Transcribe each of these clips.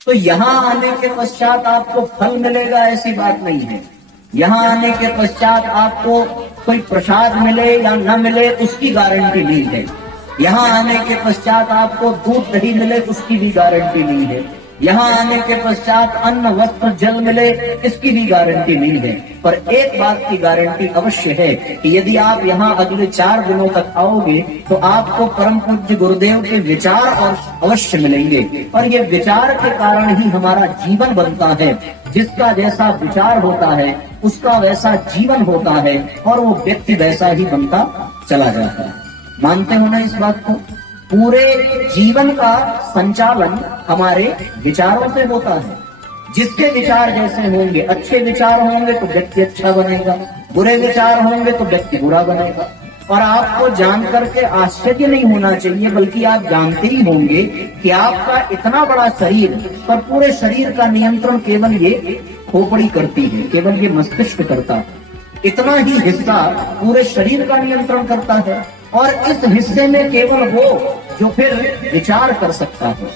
तो यहाँ आने के पश्चात आपको फल मिलेगा ऐसी बात नहीं है। यहाँ आने के पश्चात आपको कोई प्रसाद मिले या न मिले उसकी गारंटी नहीं है। यहाँ आने के पश्चात आपको दूध दही मिले उसकी भी गारंटी नहीं है। यहाँ आने के पश्चात अन्न वस्त्र जल मिले इसकी भी गारंटी नहीं है। पर एक बात की गारंटी अवश्य है कि यदि आप यहाँ अगले 4 दिनों तक आओगे तो आपको परम पूज्य गुरुदेव के विचार और अवश्य मिलेंगे। और ये विचार के कारण ही हमारा जीवन बनता है। जिसका जैसा विचार होता है उसका वैसा जीवन होता है और वो व्यक्ति वैसा ही बनता चला जाता है। मानते हो ना इस बात को? पूरे जीवन का संचालन हमारे विचारों से होता है। जिसके विचार जैसे होंगे, अच्छे विचार होंगे तो व्यक्ति अच्छा बनेगा, बुरे विचार होंगे तो व्यक्ति बुरा बनेगा। और आपको जान करके आश्चर्य नहीं होना चाहिए, बल्कि आप जानते ही होंगे कि आपका इतना बड़ा शरीर, पर पूरे शरीर का नियंत्रण केवल ये खोपड़ी करती है, केवल ये मस्तिष्क करता है। इतना ही हिस्सा पूरे शरीर का नियंत्रण करता है और इस हिस्से में केवल वो जो फिर विचार कर सकता है।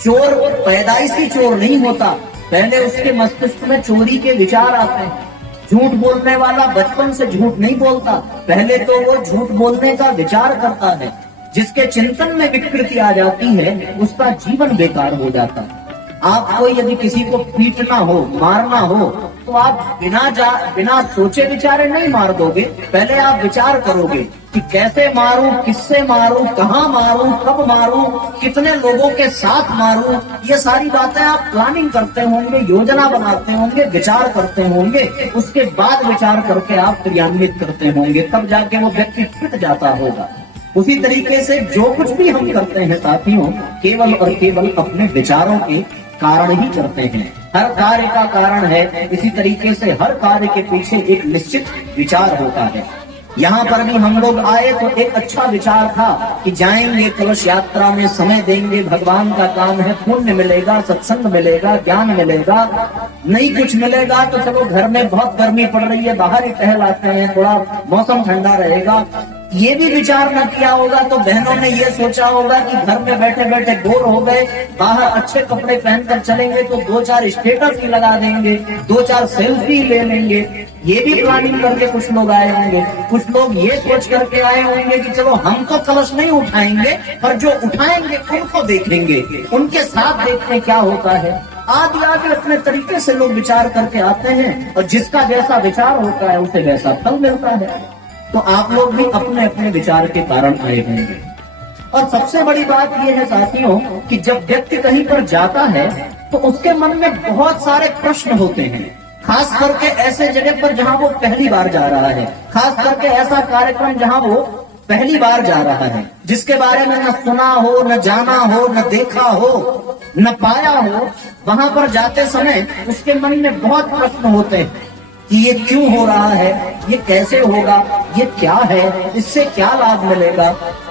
चोर पैदाइशी चोर नहीं होता, पहले उसके मस्तिष्क में चोरी के विचार आते हैं। झूठ बोलने वाला बचपन से झूठ नहीं बोलता, पहले तो वो झूठ बोलने का विचार करता है। जिसके चिंतन में विकृति आ जाती है उसका जीवन बेकार हो जाता है। आपको यदि किसी को पीटना हो, मारना हो, तो आप बिना सोचे विचारे नहीं मार दोगे। पहले आप विचार करोगे कि कैसे मारूं, किससे मारूं, कहाँ मारूं, कब मारूं, कितने लोगों के साथ मारूं। ये सारी बातें आप प्लानिंग करते होंगे, योजना बनाते होंगे, विचार करते होंगे। उसके बाद विचार करके आप क्रियान्वित करते होंगे, तब जाके वो व्यक्ति पिट जाता होगा। उसी तरीके से जो कुछ भी हम करते हैं साथियों, केवल और केवल अपने विचारों के कारण ही करते हैं। हर कार्य का कारण है, इसी तरीके से हर कार्य के पीछे एक निश्चित विचार होता है। यहाँ पर भी हम लोग आए तो एक अच्छा विचार था कि जाएंगे कलश यात्रा में, समय देंगे, भगवान का काम है, पुण्य मिलेगा, सत्संग मिलेगा, ज्ञान मिलेगा। नहीं कुछ मिलेगा तो चलो घर में बहुत गर्मी पड़ रही है, बाहर ही टहल आते हैं, थोड़ा मौसम ठंडा रहेगा। ये भी विचार न किया होगा तो बहनों ने ये सोचा होगा कि घर में बैठे बैठे बोर हो गए, बाहर अच्छे कपड़े पहनकर चलेंगे तो 2-4 स्टेटस ही लगा देंगे, 2-4 सेल्फी ले लेंगे। ये भी प्लानिंग करके कुछ लोग आए होंगे। कुछ लोग ये सोच करके आए होंगे कि चलो हम तो कलश नहीं उठाएंगे, पर जो उठाएंगे उनको देखेंगे, उनके साथ देखते क्या होता है। आदि आदि अपने तरीके से लोग विचार करके आते हैं और जिसका जैसा विचार होता है उसे वैसा फल मिलता है। तो आप लोग भी अपने अपने विचार के कारण आए होंगे। और सबसे बड़ी बात यह है साथियों कि जब व्यक्ति कहीं पर जाता है तो उसके मन में बहुत सारे प्रश्न होते हैं, खास करके ऐसे जगह पर जहां वो पहली बार जा रहा है, खास करके ऐसा कार्यक्रम जहां वो पहली बार जा रहा है, जिसके बारे में न सुना हो, न जाना हो, न देखा हो, न पाया हो। वहां पर जाते समय उसके मन में बहुत प्रश्न होते हैं कि ये क्यों हो रहा है, ये कैसे होगा, ये क्या है, इससे क्या लाभ मिलेगा।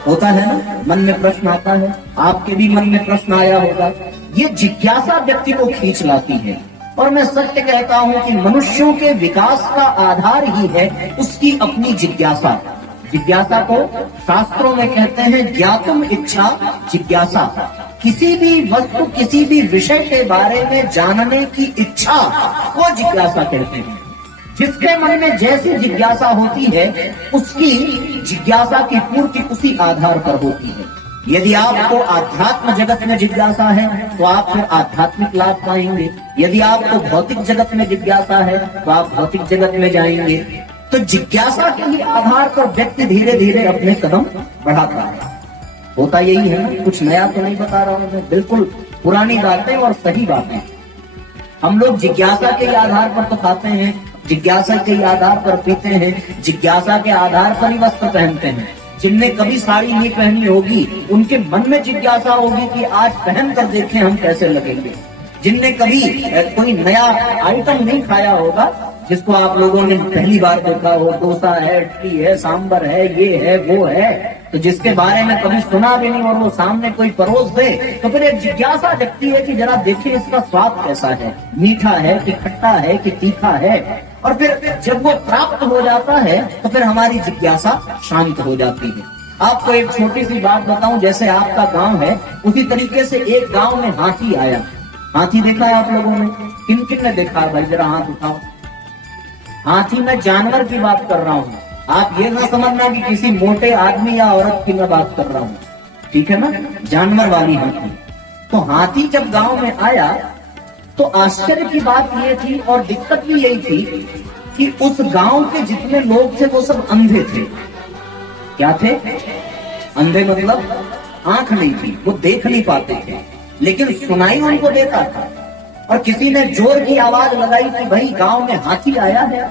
होता है ना, मन में प्रश्न आता है। आपके भी मन में प्रश्न आया होगा। ये जिज्ञासा व्यक्ति को खींच लाती है। और मैं सत्य कहता हूं कि मनुष्यों के विकास का आधार ही है उसकी अपनी जिज्ञासा। जिज्ञासा को शास्त्रों में कहते हैं ज्ञातुम इच्छा जिज्ञासा। किसी भी वस्तु, किसी भी विषय के बारे में जानने की इच्छा को जिज्ञासा कहते हैं। जिसके मन में जैसी जिज्ञासा होती है उसकी जिज्ञासा की पूर्ति उसी आधार पर होती है। यदि आपको आध्यात्म जगत में जिज्ञासा है तो आप फिर आध्यात्मिक लाभ पाएंगे। यदि आपको भौतिक जगत में जिज्ञासा है तो आप भौतिक जगत में जाएंगे। तो जिज्ञासा के ही आधार पर व्यक्ति धीरे धीरे अपने कदम बढ़ाता है। होता यही है ना, कुछ नया तो नहीं बता रहा हूं मैं, बिल्कुल पुरानी बातें और सही बातें। हम लोग जिज्ञासा के आधार पर तो खाते हैं, जिज्ञासा के आधार पर पीते हैं, जिज्ञासा के आधार पर ही वस्त्र पहनते हैं। जिनने कभी साड़ी नहीं पहनी होगी उनके मन में जिज्ञासा होगी कि आज पहन कर देखें हम कैसे लगेंगे। जिनने कभी कोई नया आइटम नहीं खाया होगा, जिसको आप लोगों ने पहली बार देखा हो, डोसा है, इडली है, सांबर है, ये है, वो है, तो जिसके बारे में कभी सुना भी नहीं और वो सामने कोई परोस दे तो फिर एक जिज्ञासा जगती है कि जरा देखिए इसका स्वाद कैसा है, मीठा है कि खट्टा है कि तीखा है। और फिर जब वो प्राप्त हो जाता है तो फिर हमारी जिज्ञासा शांत हो जाती है। आपको एक छोटी सी बात बताऊं, जैसे आपका गांव है उसी तरीके से एक गांव में हाथी आया। हाथी देखा है आप लोगों ने? किन किन ने देखा है भाई? जरा हाथ उठाओ। हाथी में जानवर की बात कर रहा हूं, आप ये ना समझना कि किसी मोटे आदमी या औरत की मैं बात कर रहा हूं, ठीक है ना? जानवर वाली हाथी। तो हाथी जब गांव में आया तो आश्चर्य की बात ये थी और दिक्कत भी यही थी कि उस गांव के जितने लोग थे वो सब अंधे थे। क्या थे? अंधे मतलब आंख नहीं थी, वो देख नहीं पाते थे, लेकिन सुनाई उनको देता था। और किसी ने जोर की आवाज लगाई कि भाई गांव में हाथी आया है।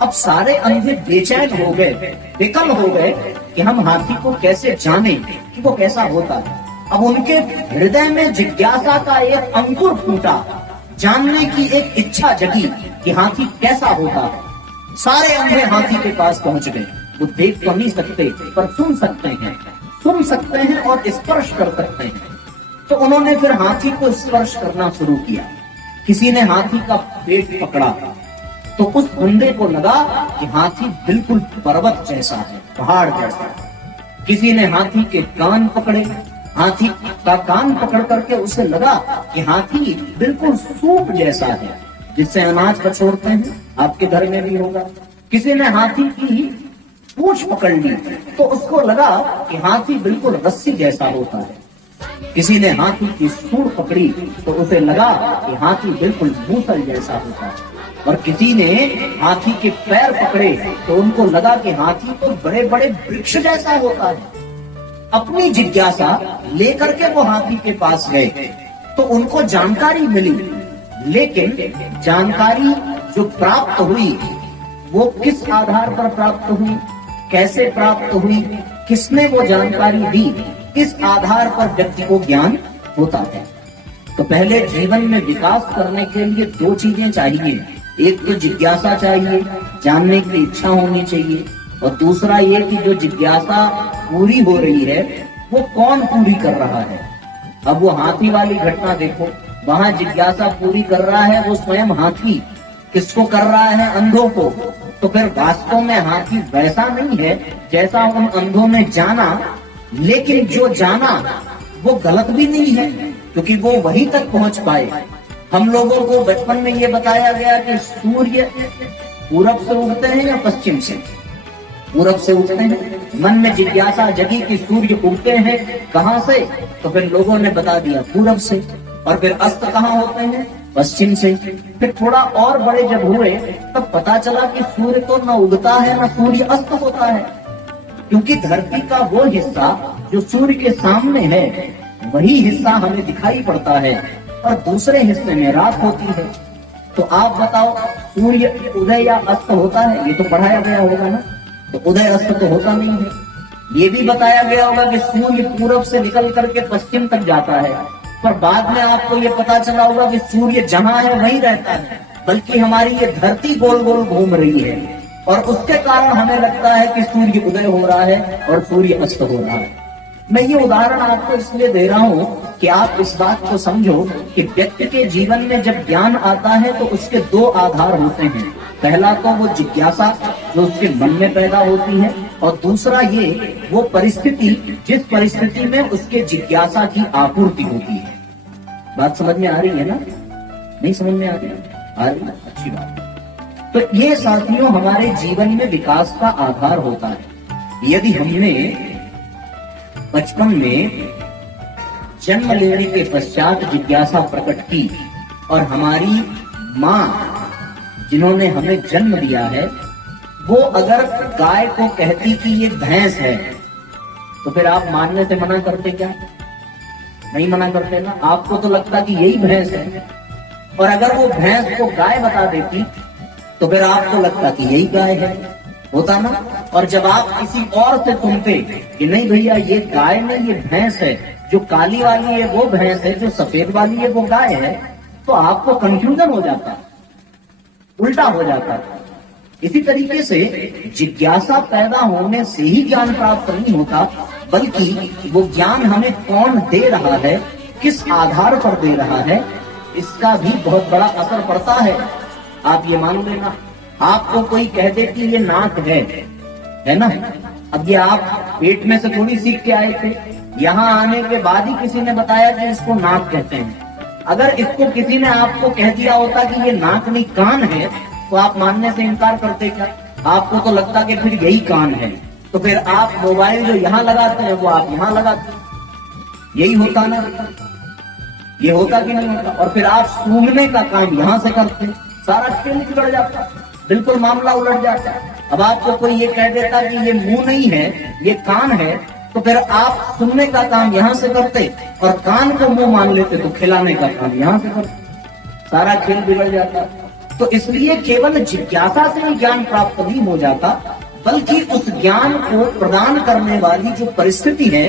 अब सारे अंधे बेचैन हो गए, बेकल हो गए कि हम हाथी को कैसे जाने कि वो कैसा होता है। अब उनके हृदय में जिज्ञासा का एक अंकुर फूटा, जानने की एक इच्छा जगी कि हाथी कैसा होता है। सारे अंधे हाथी के पास पहुंच गए। वो देख तो नहीं सकते पर सुन सकते हैं और स्पर्श कर सकते हैं। तो उन्होंने फिर हाथी को स्पर्श करना शुरू किया। किसी ने हाथी का पेट पकड़ा तो उस अंधे को लगा कि हाथी बिल्कुल पर्वत जैसा है, पहाड़ जैसा है। किसी ने हाथी के कान पकड़े, हाथी का कान पकड़ करके उसे लगा कि हाथी बिल्कुल सूप जैसा है, जिससे अनाज बछोड़ते हैं, आपके घर में भी होगा। किसी ने हाथी की पूंछ पकड़ ली तो उसको लगा कि हाथी बिल्कुल रस्सी जैसा होता है। किसी ने हाथी की सूंड पकड़ी तो उसे लगा कि हाथी बिल्कुल मूसल जैसा होता है। और किसी ने हाथी के पैर पकड़े तो उनको लगा कि हाथी तो बड़े बड़े वृक्ष जैसा होता है। अपनी जिज्ञासा लेकर के वो हाथी के पास गए तो उनको जानकारी मिली, लेकिन जानकारी जो प्राप्त हुई वो किस आधार पर प्राप्त हुई, कैसे प्राप्त हुई, किसने वो जानकारी दी, इस आधार पर व्यक्ति को ज्ञान होता है। तो पहले जीवन में विकास करने के लिए दो चीजें चाहिए। एक तो जिज्ञासा चाहिए, जानने की इच्छा होनी चाहिए, और दूसरा ये कि जो जिज्ञासा पूरी हो रही है वो कौन पूरी कर रहा है। अब वो हाथी वाली घटना देखो, वहां जिज्ञासा पूरी कर रहा है वो स्वयं हाथी। किसको कर रहा है? अंधों को। तो फिर वास्तव में हाथी वैसा नहीं है जैसा उन अंधों ने जाना, लेकिन जो जाना वो गलत भी नहीं है, क्योंकि वो वहीं तक पहुंच पाए। हम लोगों को बचपन में ये बताया गया कि सूर्य पूरब से उगते हैं या पश्चिम से? पूरब से उगते हैं। मन में जिज्ञासा जगी कि सूर्य उगते हैं कहां से, तो फिर लोगों ने बता दिया पूरब से। और फिर अस्त कहां होते हैं? पश्चिम से। फिर थोड़ा और बड़े जब हुए तब पता चला कि सूर्य तो न उगता है न सूर्य अस्त होता है, क्योंकि धरती का वो हिस्सा जो सूर्य के सामने है वही हिस्सा हमें दिखाई पड़ता है और दूसरे हिस्से में रात होती है। तो आप बताओ, सूर्य उदय या अस्त होता है? ये तो पढ़ाया गया होगा ना। तो उदय अस्त तो होता नहीं है। ये भी बताया गया होगा कि सूर्य पूरब से निकल करके पश्चिम तक जाता है, पर बाद में आपको ये पता चला होगा कि सूर्य जहां है वहीं रहता है, बल्कि हमारी ये धरती गोल गोल घूम रही है और उसके कारण हमें लगता है कि सूर्य उदय हो रहा है और सूर्य अस्त हो रहा है। मैं ये उदाहरण आपको इसलिए दे रहा हूं कि आप इस बात को समझो कि व्यक्ति के जीवन में जब ज्ञान आता है तो उसके दो आधार होते हैं। पहला तो वो जिज्ञासा जो उसके मन में पैदा होती है, और दूसरा ये वो परिस्थिति जिस परिस्थिति में उसके जिज्ञासा की आपूर्ति होती है। बात समझ में आ रही है ना? नहीं समझ में आ रही? आ रही? अच्छी बात। तो ये साथियों हमारे जीवन में विकास का आधार होता है। यदि हमने बचपन में जन्म लेने के पश्चात जिज्ञासा प्रकट की और हमारी माँ जिन्होंने हमें जन्म दिया है वो अगर गाय को कहती कि ये भैंस है, तो फिर आप मानने से मना करते क्या? नहीं मना करते ना। आपको तो लगता कि यही भैंस है। और अगर वो भैंस को गाय बता देती तो फिर आपको लगता कि यही गाय है, होता ना। और जब आप किसी और से सुनते कि नहीं भैया ये गाय नहीं ये भैंस है, जो काली वाली है वो भैंस है, जो सफेद वाली है वो गाय है, तो आपको कंफ्यूजन हो जाता, उल्टा हो जाता। इसी तरीके से जिज्ञासा पैदा होने से ही ज्ञान प्राप्त नहीं होता, बल्कि वो ज्ञान हमें कौन दे रहा है, किस आधार पर दे रहा है, इसका भी बहुत बड़ा असर पड़ता है। आप ये मान लेना, आपको कोई कह दे कि ये नाक है ना। अब ये आप पेट में से थोड़ी सीख के आए थे, यहाँ आने के बाद ही किसी ने बताया कि इसको नाक कहते हैं। अगर इसको किसी ने आपको कह दिया होता कि ये नाक नहीं कान है, तो आप मानने से इनकार करते क्या? आपको तो लगता कि फिर यही कान है, तो फिर आप मोबाइल जो यहाँ लगाते हैं वो आप यहाँ लगाते हैं, यही होता ना? ये होता कि नहीं होता? और फिर आप सूंघने का काम यहाँ से करते हैं, सारा खेल बिगड़ जाता, बिल्कुल मामला उलट जाता है। अब आपको कोई ये कह देता कि ये मुंह नहीं है, ये कान है, तो फिर आप सुनने का काम यहाँ से करते और कान को मुंह मान लेते, तो खिलाने का काम यहाँ से करते, सारा खेल बिगड़ जाता। तो इसलिए केवल जिज्ञासा से ही ज्ञान प्राप्त नहीं हो जाता, बल्कि उस ज्ञान को प्रदान करने वाली जो परिस्थिति है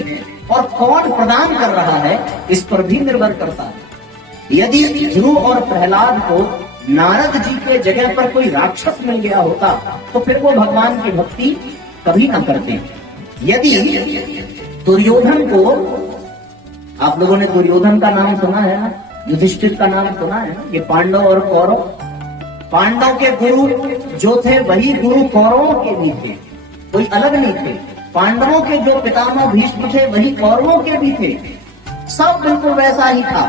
और कौन प्रदान कर रहा है, इस पर भी निर्भर करता है। यदि ध्रुव और प्रहलाद को नारद जी के जगह पर कोई राक्षस मिल गया होता, तो फिर वो भगवान की भक्ति कभी ना करते। यदि दुर्योधन को, आप लोगों ने दुर्योधन का नाम सुना है ना, युधिष्ठिर का नाम सुना है ना, ये पांडव और कौरव, पांडव के गुरु जो थे वही गुरु कौरवों के भी थे, कोई अलग नहीं थे। पांडवों के जो पितामह भीष्म थे वही कौरवों के भी थे, सब बिल्कुल वैसा ही था।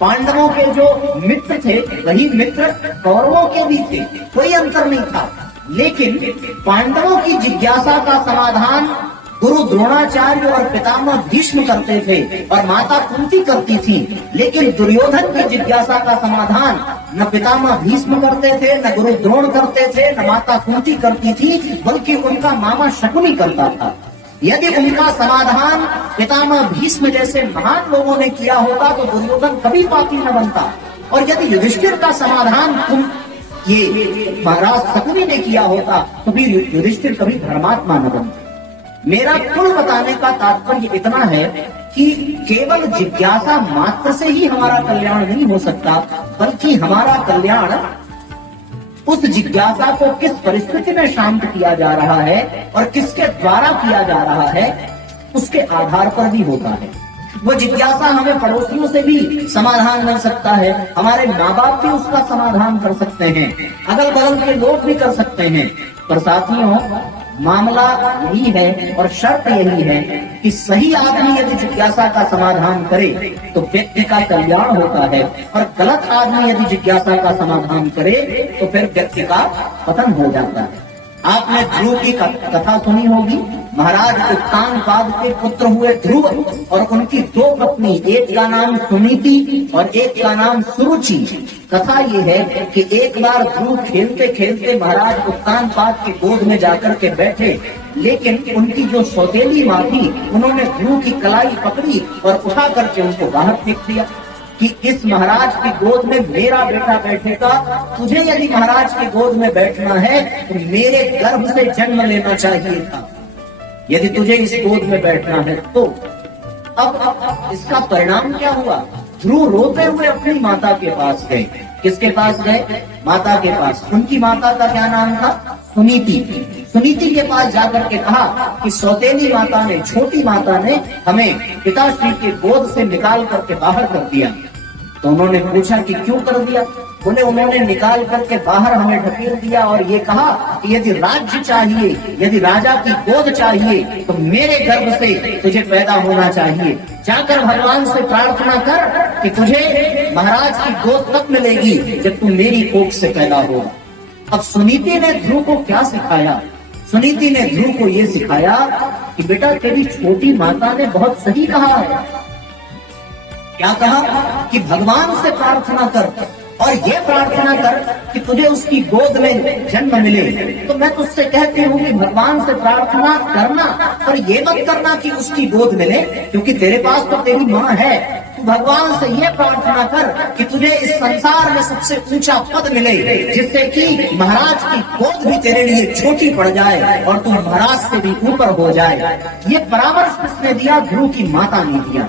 पांडवों के जो मित्र थे वही मित्र कौरवों के भी थे, कोई अंतर नहीं था। लेकिन पांडवों की जिज्ञासा का समाधान गुरु द्रोणाचार्य और पितामह भीष्म करते थे और माता कुंती करती थी, लेकिन दुर्योधन की जिज्ञासा का समाधान न पितामह भीष्म करते थे, न गुरु द्रोण करते थे, न माता कुंती करती थी, बल्कि उनका मामा शकुनी करता था। यदि उनका समाधान पितामह भीष्म जैसे महान लोगों ने किया होता तो दुर्योधन कभी पापी न बनता, और यदि युधिष्ठिर का समाधान ये महाराज शकुनी ने किया होता तो फिर युधिष्ठिर कभी धर्मात्मा न बनता। मेरा कुल बताने का तात्पर्य इतना है कि केवल जिज्ञासा मात्र से ही हमारा कल्याण नहीं हो सकता, बल्कि हमारा कल्याण उस जिज्ञासा को किस परिस्थिति में शांत किया जा रहा है और किसके द्वारा किया जा रहा है, उसके आधार पर भी होता है। वो जिज्ञासा हमें पड़ोसियों से भी समाधान मिल सकता है, हमारे माँ बाप भी उसका समाधान कर सकते हैं, अगल बगल के लोग भी कर सकते हैं। पर साथियों, मामला यही है और शर्त यही है कि सही आदमी यदि जिज्ञासा का समाधान करे तो व्यक्ति का कल्याण होता है, और गलत आदमी यदि जिज्ञासा का समाधान करे तो फिर व्यक्ति का पतन हो जाता है। आपने ध्रुव की कथा सुनी होगी। महाराज उत्तानपाद के पुत्र हुए ध्रुव और उनकी दो पत्नी, एक का नाम सुनीति और एक का नाम सुरुचि। कथा ये है कि एक बार ध्रुव खेलते खेलते महाराज उत्तानपाद के गोद में जाकर के बैठे, लेकिन उनकी जो सौतेली माँ थी उन्होंने ध्रुव की कलाई पकड़ी और उठा करके उनको बाहर फेंक दिया कि इस महाराज की गोद में मेरा बेटा बैठेगा, तुझे यदि महाराज की गोद में बैठना है तो मेरे गर्भ से जन्म लेना चाहिए था, यदि तुझे इस गोद में बैठना है तो। अब इसका परिणाम क्या हुआ? ध्रुव रोते हुए अपनी माता के पास गए। किसके पास गए? माता के पास। उनकी माता का क्या नाम था? सुनीति। सुनीति के पास जाकर के कहा कि सौतेली माता ने, छोटी माता ने हमें पिताश्री के गोद से निकाल करके बाहर कर दिया। तो उन्होंने पूछा कि क्यों कर दिया? बोले उन्होंने निकाल करके बाहर हमें ढकेल दिया और ये कहा कि यदि राज्य चाहिए, यदि राजा की गोद चाहिए तो मेरे गर्भ से तुझे पैदा होना चाहिए। जाकर भगवान से प्रार्थना कर कि तुझे महाराज की गोद तब मिलेगी जब तू मेरी कोख से पैदा होगा। अब सुनीति ने ध्रुव को क्या सिखाया? सुनीति ने ध्रुव को ये सिखाया कि बेटा तेरी छोटी माता ने बहुत सही कहा है। क्या कहा? कि भगवान से प्रार्थना कर और ये प्रार्थना कर कि तुझे उसकी गोद में जन्म मिले। तो मैं तुझसे कहती हूँ कि भगवान से प्रार्थना करना, पर ये मत करना कि उसकी गोद मिले, क्योंकि तेरे पास तो तेरी माँ है। तू भगवान से ये प्रार्थना कर कि तुझे इस संसार में सबसे ऊंचा पद मिले, जिससे कि महाराज की गोद भी तेरे लिए छोटी पड़ जाए और तू महाराज से भी ऊपर हो जाए। ये परामर्श किसने दिया? ध्रुव की माता ने दिया।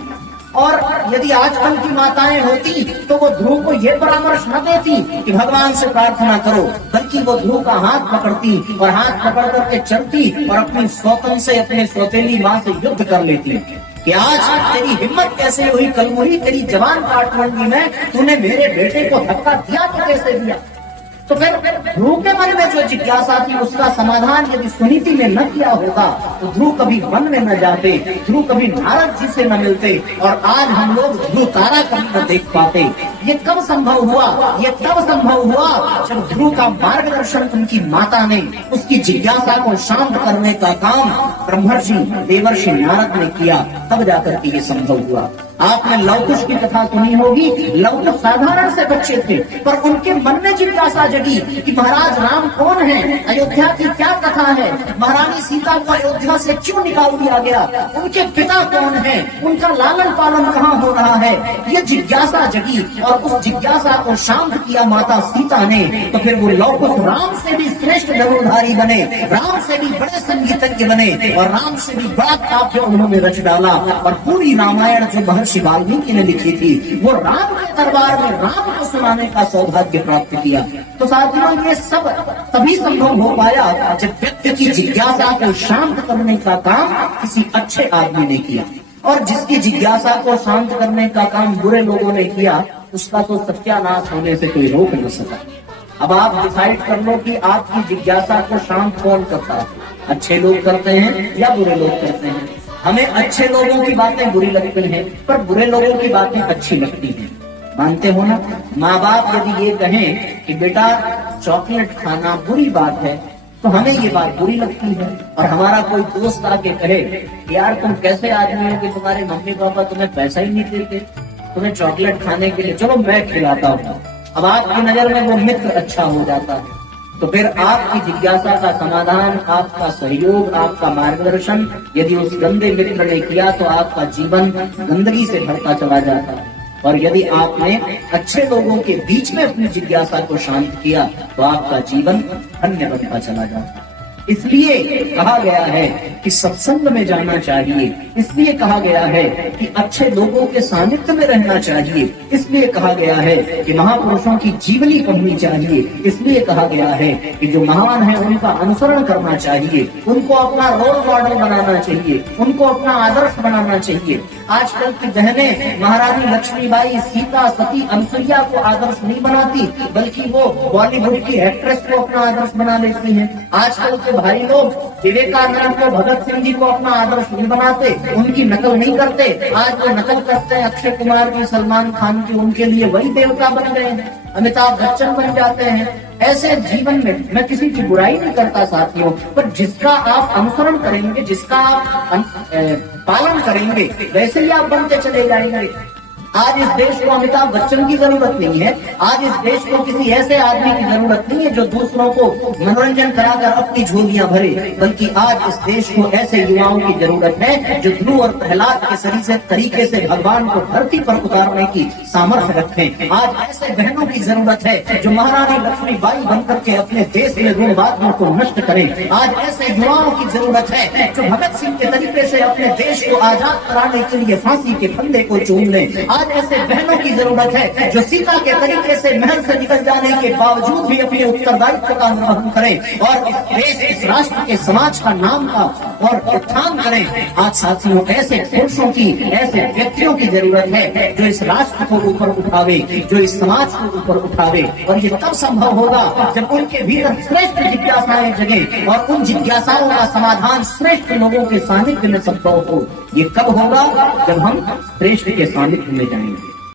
और यदि आजकल की माताएं होती तो वो ध्रुव को ये परामर्श न देती कि भगवान से प्रार्थना करो, बल्कि वो ध्रुव का हाथ पकड़ती और हाथ पकड़ करके चलती और अपनी सौतन से, अपने सौतेली माँ से युद्ध कर लेती कि आज तेरी हिम्मत कैसे हुई कलमुही, तेरी जवान काठमंडी में तूने मेरे बेटे को धक्का दिया तो कैसे दिया? तो फिर ध्रुव के मन में जो जिज्ञासा थी उसका समाधान यदि सुनीति में न किया होता तो ध्रुव कभी वन में न जाते, ध्रुव कभी नारद जी से न मिलते, और आज हम लोग ध्रुव तारा कभी न देख पाते। ये कब संभव हुआ? ये तब संभव हुआ जब ध्रुव का मार्गदर्शन उनकी माता ने, उसकी जिज्ञासा को शांत करने का काम ब्रह्मर्षि देवर्षि नारद ने किया, तब जाकर के ये संभव हुआ। आपने लवकुश की कथा सुनी होगी। लवकुश साधारण से बच्चे थे, पर उनके मन में जिज्ञासा जगी कि महाराज राम कौन है, अयोध्या की क्या कथा है, महारानी सीता को अयोध्या से क्यों निकाल दिया गया, उनके पिता कौन है, उनका लालन पालन कहाँ हो रहा है। ये जिज्ञासा जगी और उस जिज्ञासा को शांत किया माता सीता ने। तो फिर वो लवकुश राम से भी श्रेष्ठ धनुर्धारी बने, राम से भी बड़े संगीतज्ञ बने और राम से भी बड़ा काव्य उन्होंने रच डाला। और पूरी रामायण जो महर्षि वाल्मीकि ने लिखी थी वो राम के दरबार में राम को सुनाने का सौभाग्य प्राप्त किया। तो साथियों, ये सब तभी संभव हो पाया जब व्यक्ति की जिज्ञासा को शांत करने का काम किसी अच्छे आदमी ने किया। और जिसकी जिज्ञासा को शांत करने का काम बुरे लोगों ने किया, उसका तो सत्यानाश होने से कोई रोक न सका। अब आप डिसाइड कर लो कि आपकी जिज्ञासा को शांत कौन करता है, अच्छे लोग करते हैं या बुरे लोग करते हैं। हमें अच्छे लोगों की बातें बुरी लगती हैं, पर बुरे लोगों की बातें अच्छी लगती हैं। मानते हो ना? माँ बाप यदि ये कहें कि बेटा चॉकलेट खाना बुरी बात है, तो हमें ये बात बुरी लगती है। और हमारा कोई दोस्त आके कहे यार तुम कैसे आदमी हो कि तुम्हारे मम्मी पापा तुम्हें पैसा ही नहीं देते तुम्हें चॉकलेट खाने के लिए, चलो मैं खिलाता हूँ। अब आपकी नजर में वो मित्र अच्छा हो जाता है। तो फिर आपकी जिज्ञासा का समाधान, आपका सहयोग, आपका मार्गदर्शन यदि उस गंदे मित्र ने किया तो आपका जीवन गंदगी से भरता चला जाता है। और यदि आपने अच्छे लोगों के बीच में अपनी जिज्ञासा को शांत किया तो आपका जीवन धन्य बनता चला जाता है। इसलिए कहा गया है कि सत्संग में जाना चाहिए, इसलिए कहा गया है कि अच्छे लोगों के सानिध्य में रहना चाहिए, इसलिए कहा गया है कि महापुरुषों की जीवनी पढ़नी चाहिए, इसलिए कहा गया है कि जो महान है उनका अनुसरण करना चाहिए, उनको अपना रोल मॉडल बनाना चाहिए, उनको अपना आदर्श बनाना चाहिए। आजकल की बहनें महारानी लक्ष्मीबाई, सीता, सती, अनसुईया को आदर्श नहीं बनाती, बल्कि वो बॉलीवुड की एक्ट्रेस को अपना आदर्श बना लेती हैं। आजकल के भाई लोग विवेकानंद को, भगत सिंह जी को अपना आदर्श नहीं बनाते, उनकी नकल नहीं करते। आज वो नकल करते हैं अक्षय कुमार की, सलमान खान की, उनके लिए वही देवता बन गए हैं, अमिताभ बच्चन बन जाते हैं। ऐसे जीवन में मैं किसी की बुराई नहीं करता साथियों, पर जिसका आप अनुसरण करेंगे, जिसका आप पालन करेंगे, वैसे ही आप बनते चले जाएंगे। आज इस देश को अमिताभ बच्चन की जरूरत नहीं है, आज इस देश को किसी ऐसे आदमी की जरूरत नहीं है जो दूसरों को मनोरंजन कराकर अपनी झोलियां भरे, बल्कि आज इस देश को ऐसे युवाओं की जरूरत है जो ध्रुव और प्रहलाद के तरीके से भगवान को धरती पर उतारने की सामर्थ्य रखें। आज ऐसे बहनों की जरूरत है जो महारानी लक्ष्मीबाई बनकर के अपने देश में रूढ़वादियों को नष्ट करें। आज ऐसे युवाओं की जरूरत है जो भगत सिंह के तरीके से अपने देश को आजाद कराने के लिए फांसी के फंदे को चूम लें। आज ऐसे बहनों की जरूरत है जो सीता के तरीके से महल से निकल जाने के बावजूद भी अपने उत्तरदायित्व का निर्वहन करें और इस देश, इस राष्ट्र के, समाज का नाम का और उत्थान करें। आज साथियों ऐसे पुरुषों की, ऐसे व्यक्तियों की जरूरत है जो इस राष्ट्र को ऊपर उठावे, जो इस समाज को ऊपर उठावे। और ये तब संभव होगा जब उनके भीतर श्रेष्ठ जिज्ञासाएं जगे और उन जिज्ञासाओं का समाधान श्रेष्ठ लोगों के सानिध्य में संभव हो। ये कब होगा? जब हम श्रेष्ठ के सानिध्य में जाएंगे।